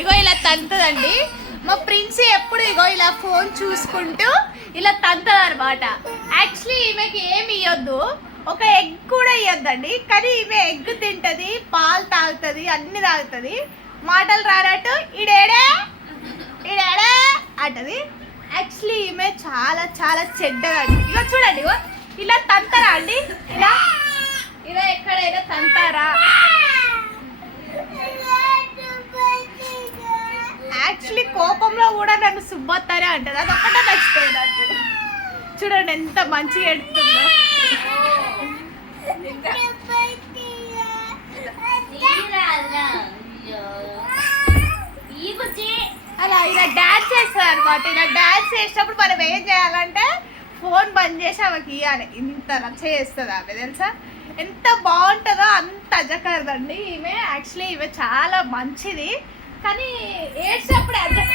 ఇగో ఇలా తంతదండి. మా ప్రిన్స్ ఎప్పుడు ఇగో ఇలా ఫోన్ చూసుకుంటూ ఇలా తంతది అనమాట యాక్చువల్లీ ఈమెకి ఏమి ఇవ్వద్దు ఒక ఎగ్ కూడా ఇవ్వద్దండి కానీ ఈమె ఎగ్ తింటది పాలు తాగుతుంది అన్ని తాగుతుంది. మాటలు రానట్టు ఈడేడే ఈడేడే అంటది. యాక్చువల్లీ ఈమె చాలా చాలా చెడ్డదండి. ఇగో చూడండి ఇగో. ఇలా తంతరా అండి? ఇలా యాక్చువల్లీ కోపంలో కూడా నన్ను సుబ్బత్తారే అంటది. అది ఒక్కటే నచ్చుతుంది నాకు చూడండి ఎంత మంచిగా ఎడుతుందో అలా ఇలా డాన్స్ చేస్తారు అనమాట ఇలా డాన్స్ చేసినప్పుడు మనం ఏం చేయాలంటే ఫోన్ బంద్ చేసి ఆమెకి ఇవ్వాలి ఇంత రచ్చ చేస్తుంది ఆమె తెలుసా? ఎంత బాగుంటుందో అంత అజకరదండి. ఈమె యాక్చువల్లీ ఈమె చాలా మంచిది. కానీ ఏడ్చినప్పుడు అదే